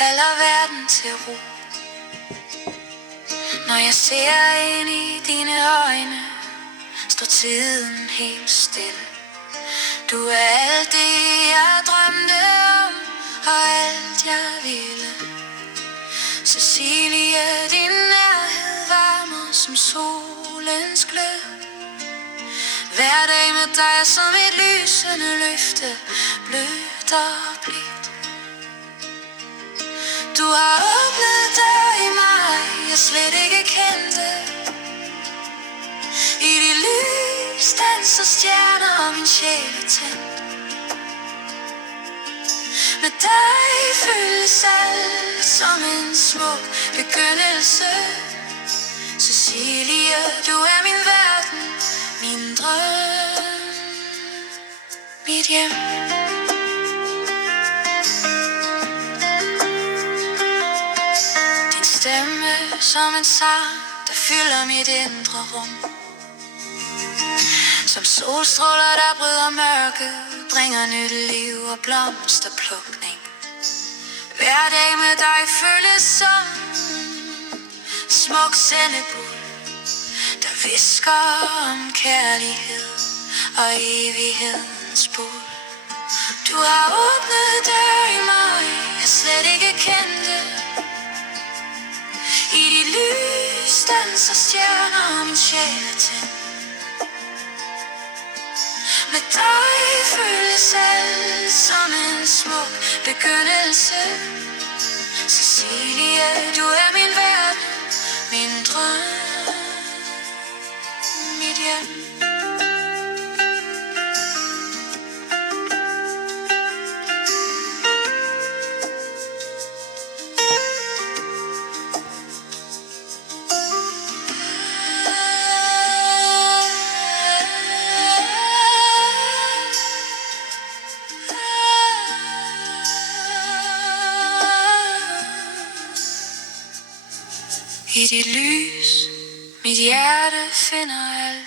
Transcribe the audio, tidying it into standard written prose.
falder verden til ro. Når jeg ser ind i dine øjne, står tiden helt stille. Du er alt det, jeg drømte om, og alt jeg ville. Cecilie, din nærhed varmer som solens glød. Hver dag med dig er som et lysende løfte, blødt og blidt. Du har åbnet dør i mig, jeg slet ikke kendte. I dit lys danser stjerner, og min sjæl er tændt. Med dig føles alt som en smuk begyndelse. Cecilie, du er min verden, min drøm, mit hjem. Din stemme som en sang, der fylder mit indre rum. Som solstråler, der bryder mørket, bringer nyt liv og blomsterplukning. Hver dag med dig føles som smuk sendebud, der visker om kærlighed og evighedens bud. Du har åbnet dør i mig, jeg slet ikke kendte. I dit lys danser stjerner, og min sjæl er tændt. Med dig føles alt som en smuk begyndelse. Cecilie, du er min verden, min drøm, mit hjem. I dit lys, mit hjerte finder alt.